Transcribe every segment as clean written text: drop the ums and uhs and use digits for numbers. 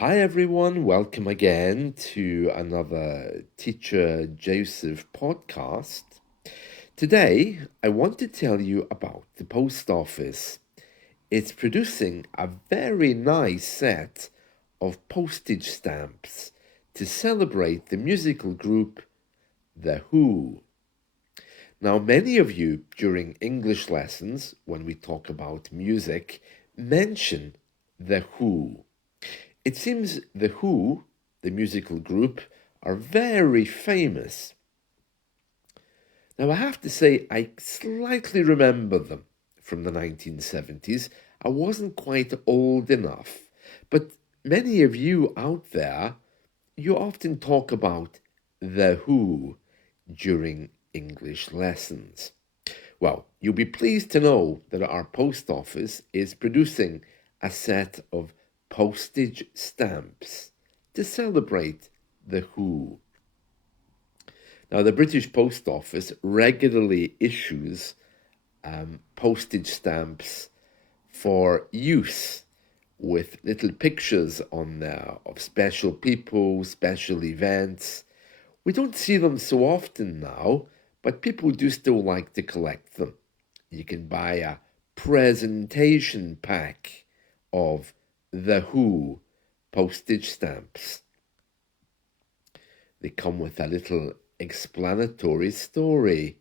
Hi everyone, welcome again to another Teacher Joseph podcast. Today, I want to tell you about the post office. It's producing a very nice set of postage stamps to celebrate the musical group The Who. Now, many of you during English lessons, when we talk about music, mention The Who. It seems The Who, the musical group, are very famous. Now, I have to say, I slightly remember them from the 1970s. I wasn't quite old enough, but many of you out there, you often talk about The Who during English lessons. Well, you'll be pleased to know that our post office is producing a set of postage stamps to celebrate The Who. Now, the British Post Office regularly issues postage stamps for use with little pictures on there of special people, special events. We don't see them so often now, but people do still like to collect them. You can buy a presentation pack of The Who postage stamps. They come with a little explanatory story.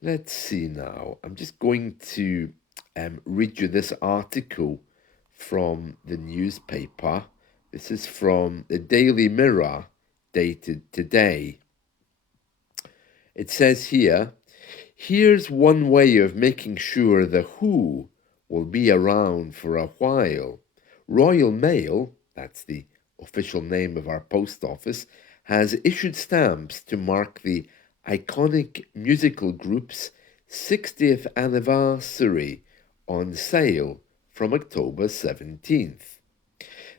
Let's see now. I'm just going to read you this article from the newspaper. This is from the Daily Mirror, dated today. It says here, here's one way of making sure The Who will be around for a while. Royal Mail, that's the official name of our post office, has issued stamps to mark the iconic musical group's 60th anniversary on sale from October 17th.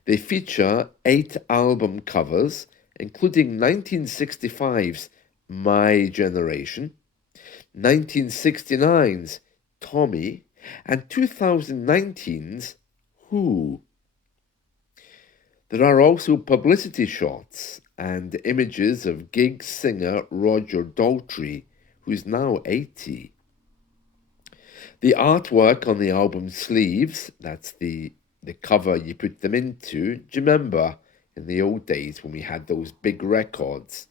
They feature 8 album covers, including 1965's My Generation, 1969's Tommy, and 2019's Who. There are also publicity shots and images of gig singer Roger Daltrey, who's now 80. The artwork on the album sleeves, that's the cover you put them into. Do you remember in the old days when we had those big records?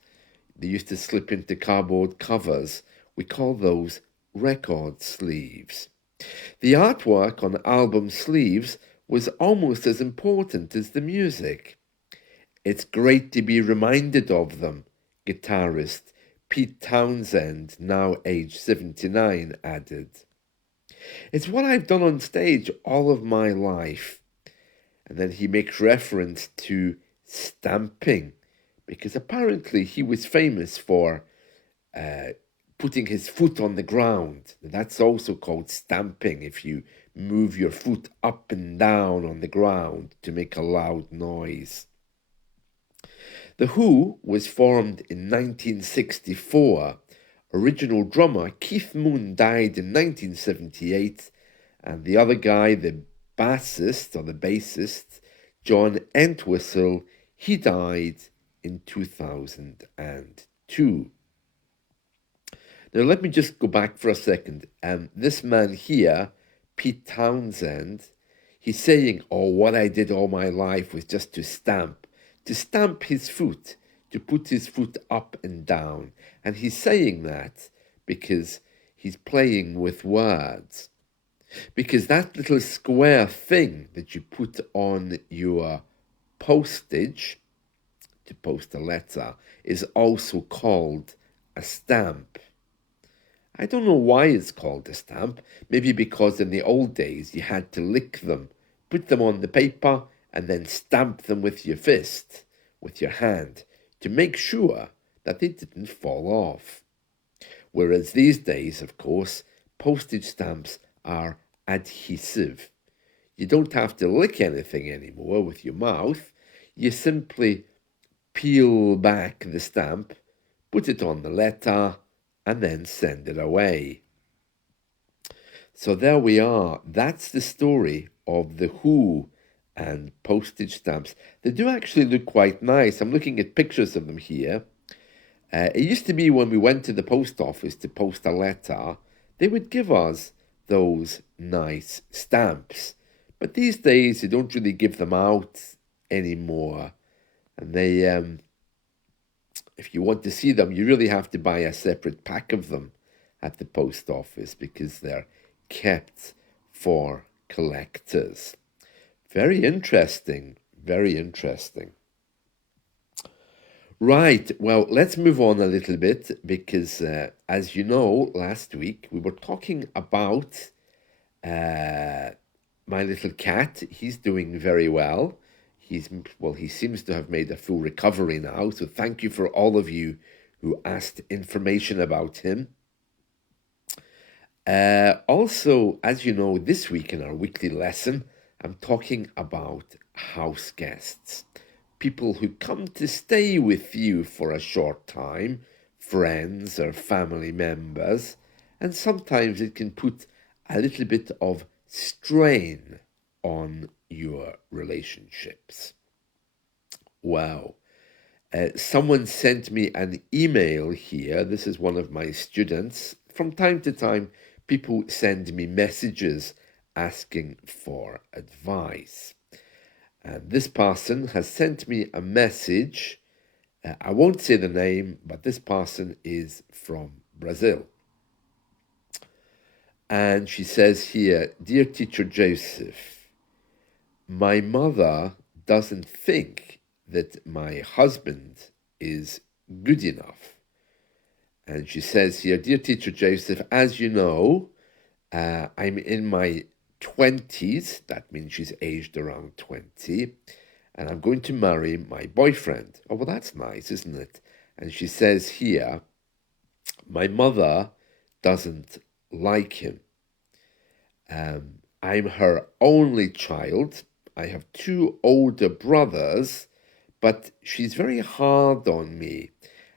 They used to slip into cardboard covers. We call those record sleeves. The artwork on album sleeves was almost as important as the music. It's great to be reminded of them, guitarist Pete Townsend, now aged 79, added. It's what I've done on stage all of my life. And then he makes reference to stamping, because apparently he was famous for putting his foot on the ground. That's also called stamping, if you move your foot up and down on the ground to make a loud noise. The Who was formed in 1964. Original drummer Keith Moon died in 1978, and the other guy, the bassist, John Entwistle, he died in 2002. Now, let me just go back for a second. This man here, Pete Townsend, he's saying, oh, what I did all my life was just to stamp his foot, to put his foot up and down. And he's saying that because he's playing with words. Because that little square thing that you put on your postage to post a letter is also called a stamp. I don't know why it's called a stamp. Maybe because in the old days you had to lick them, put them on the paper, and then stamp them with your fist, with your hand, to make sure that they didn't fall off. Whereas these days, of course, postage stamps are adhesive. You don't have to lick anything anymore with your mouth. You simply peel back the stamp, put it on the letter, and then send it away. So there we are. That's the story of The Who and postage stamps. They do actually look quite nice. I'm looking at pictures of them here. It used to be when we went to the post office to post a letter, they would give us those nice stamps. But these days, they don't really give them out anymore. And if you want to see them, you really have to buy a separate pack of them at the post office because they're kept for collectors. Very interesting, very interesting. Right, well, let's move on a little bit because, as you know, last week we were talking about uh, my little cat. He's doing very well. He seems to have made a full recovery now. So thank you for all of you who asked information about him. Also, as you know, this week in our weekly lesson, I'm talking about house guests, people who come to stay with you for a short time, friends or family members, and sometimes it can put a little bit of strain on your relationships. Wow. Someone sent me an email here. This is one of my students. From time to time, people send me messages asking for advice. And this person has sent me a message. I won't say the name, but this person is from Brazil. And she says here, "Dear Teacher Joseph, my mother doesn't think that my husband is good enough." And she says here, "Dear Teacher Joseph, as you know, I'm in my 20s. That means she's aged around 20. And I'm going to marry my boyfriend." Oh, well, that's nice, isn't it? And she says here, "My mother doesn't like him. I'm her only child. I have two older brothers, but she's very hard on me.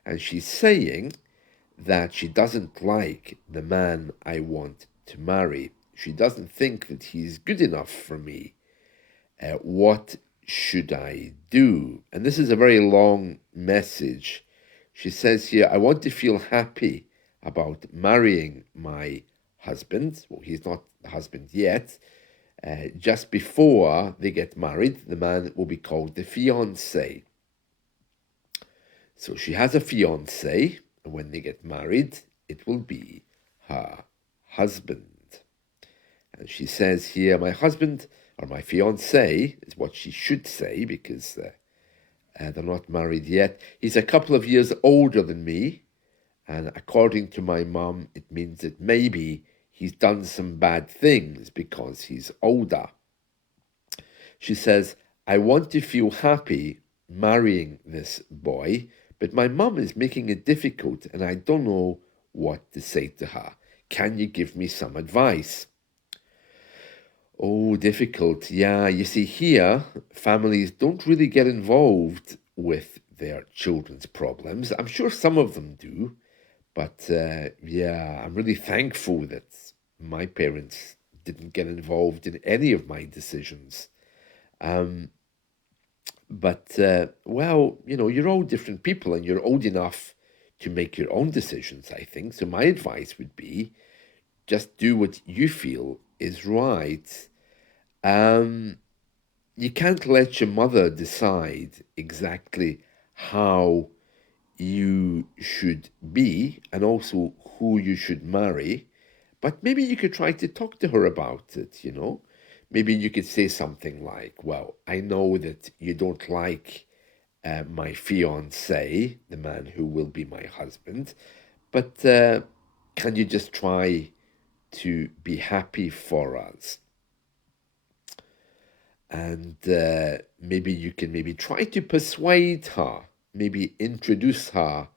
And she's saying that she doesn't like the man I want to marry. She doesn't think that he's good enough for me. What should I do?" And this is a very long message. She says here, "I want to feel happy about marrying my husband." Well, he's not the husband yet. Just before they get married, the man will be called the fiancé. So she has a fiancé, and when they get married, it will be her husband. And she says here, "My husband," or my fiancé is what she should say because they're not married yet. "He's a couple of years older than me, and according to my mum, it means that maybe he's done some bad things because he's older." She says, "I want to feel happy marrying this boy, but my mum is making it difficult and I don't know what to say to her. Can you give me some advice?" Oh, difficult. Yeah, you see, here, families don't really get involved with their children's problems. I'm sure some of them do, but yeah, I'm really thankful that my parents didn't get involved in any of my decisions. But, well, you're all different people and you're old enough to make your own decisions, I think. So my advice would be just do what you feel is right. You can't let your mother decide exactly how you should be and also who you should marry. But maybe you could try to talk to her about it. Maybe you could say something like, "Well, I know that you don't like my fiancé, the man who will be my husband, but can you just try to be happy for us?" And maybe you can maybe try to persuade her, maybe introduce her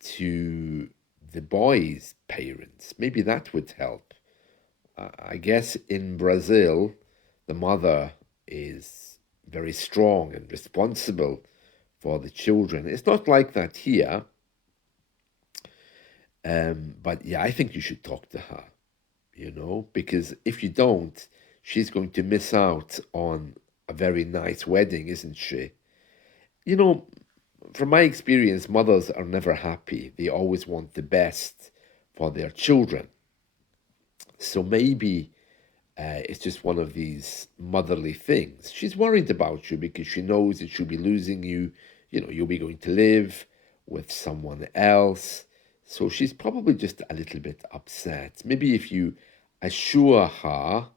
to the boy's parents. Maybe that would help. I guess in Brazil, the mother is very strong and responsible for the children. It's not like that here, but yeah, I think you should talk to her, because if you don't, she's going to miss out on a very nice wedding, isn't she? You know, from my experience, mothers are never happy. They always want the best for their children. So maybe it's just one of these motherly things. She's worried about you because she knows that she'll be losing you. You know, you'll be going to live with someone else. So she's probably just a little bit upset. Maybe if you assure her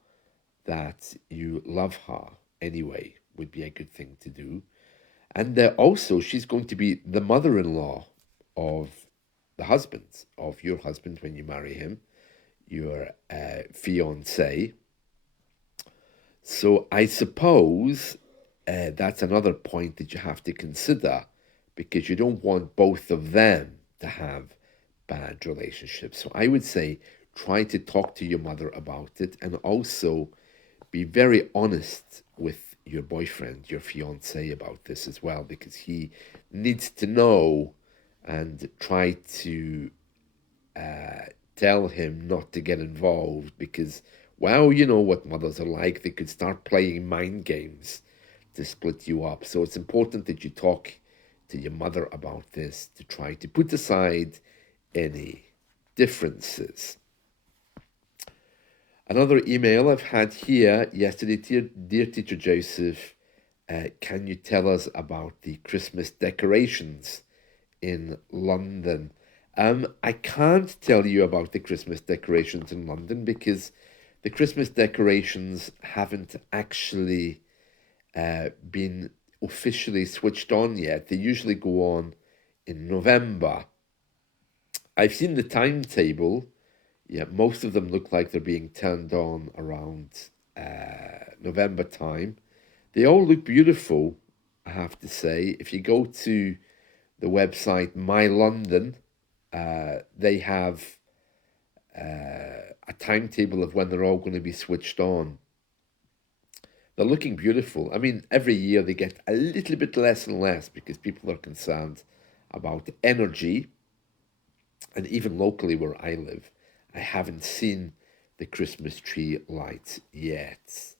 that you love her anyway, would be a good thing to do. And also, she's going to be the mother in law of the husband, of your husband when you marry him, your fiance. So I suppose that's another point that you have to consider because you don't want both of them to have bad relationships. So I would say try to talk to your mother about it and also be very honest with your boyfriend, your fiance about this as well because he needs to know and try to tell him not to get involved because, well, you know what mothers are like. They could start playing mind games to split you up. So it's important that you talk to your mother about this to try to put aside any differences. Another email I've had here yesterday, dear Teacher Joseph, can you tell us about the Christmas decorations in London? I can't tell you about the Christmas decorations in London because the Christmas decorations haven't actually been officially switched on yet. They usually go on in November. I've seen the timetable. Yeah, most of them look like they're being turned on around November time. They all look beautiful, I have to say. If you go to the website My London, they have a timetable of when they're all going to be switched on. They're looking beautiful. I mean, every year they get a little bit less and less because people are concerned about energy. And even locally where I live, I haven't seen the Christmas tree lights yet.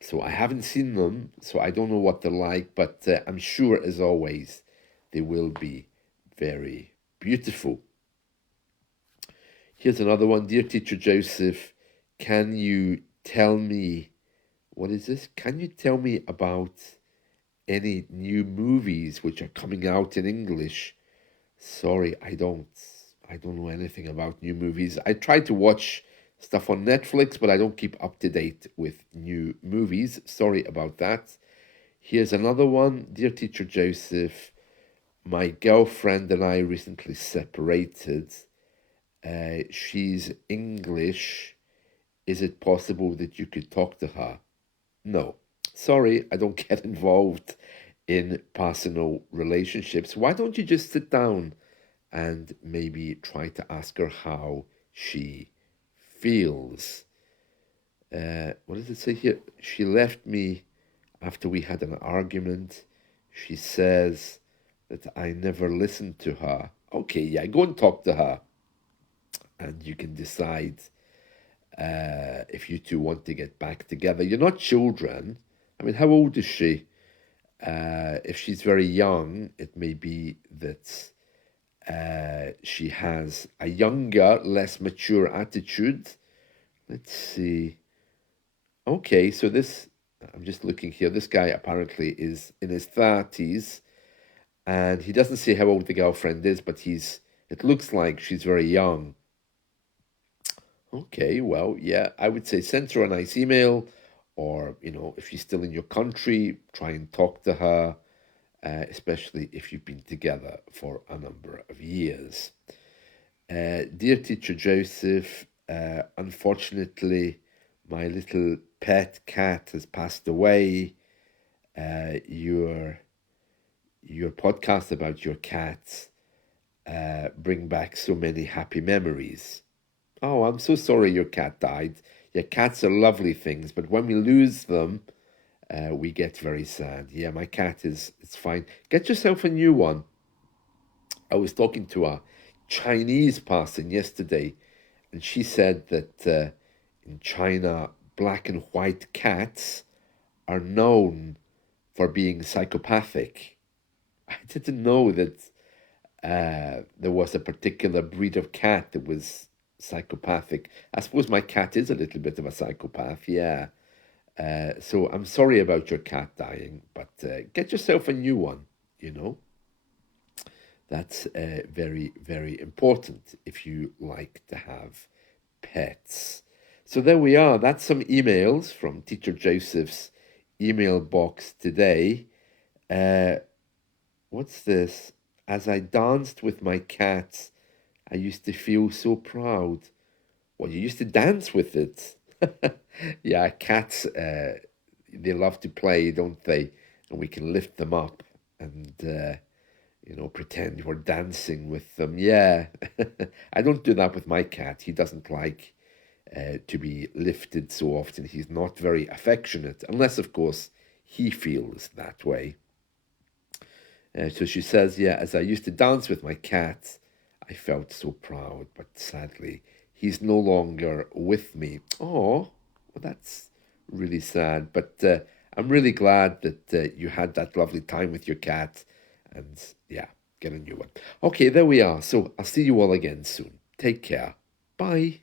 So I haven't seen them, so I don't know what they're like, but I'm sure, as always, they will be very beautiful. Here's another one. Dear Teacher Joseph, can you tell me, what is this? Can you tell me about any new movies which are coming out in English? Sorry, I don't. I don't know anything about new movies. I try to watch stuff on Netflix, but I don't keep up to date with new movies. Sorry about that. Here's another one. Dear Teacher Joseph, my girlfriend and I recently separated. She's English. Is it possible that you could talk to her? No. Sorry, I don't get involved in personal relationships. Why don't you just sit down and maybe try to ask her how she feels? What does it say here? She left me after we had an argument. She says that I never listened to her. Okay, yeah, go and talk to her and you can decide if you two want to get back together. You're not children. I mean, how old is she? If she's very young, it may be that she has a younger, less mature attitude. Let's see. Okay, so this, I'm just looking here. This guy apparently is in his 30s, and he doesn't say how old the girlfriend is, but it looks like she's very young. Okay, well, yeah, I would say send her a nice email, or, if she's still in your country, try and talk to her, especially if you've been together for a number of years. Dear Teacher Joseph, unfortunately, my little pet cat has passed away. Your podcast about your cats bring back so many happy memories. Oh, I'm so sorry your cat died. Yeah, cats are lovely things, but when we lose them, we get very sad. Yeah, my cat it's fine. Get yourself a new one. I was talking to a Chinese person yesterday, and she said that in China, black and white cats are known for being psychopathic. I didn't know that there was a particular breed of cat that was psychopathic. I suppose my cat is a little bit of a psychopath, yeah. So I'm sorry about your cat dying, but get yourself a new one, you know. That's very, very important if you like to have pets. So there we are. That's some emails from Teacher Joseph's email box today. Uh, what's this? As I danced with my cat, I used to feel so proud. Well, you used to dance with it. Yeah, cats, they love to play, don't they? And we can lift them up and pretend we're dancing with them. Yeah, I don't do that with my cat. He doesn't like to be lifted so often. He's not very affectionate, unless, of course, he feels that way. So she says, yeah, as I used to dance with my cat, I felt so proud, but sadly, he's no longer with me. Oh, well, that's really sad. But I'm really glad that you had that lovely time with your cat. And yeah, get a new one. Okay, there we are. So I'll see you all again soon. Take care. Bye.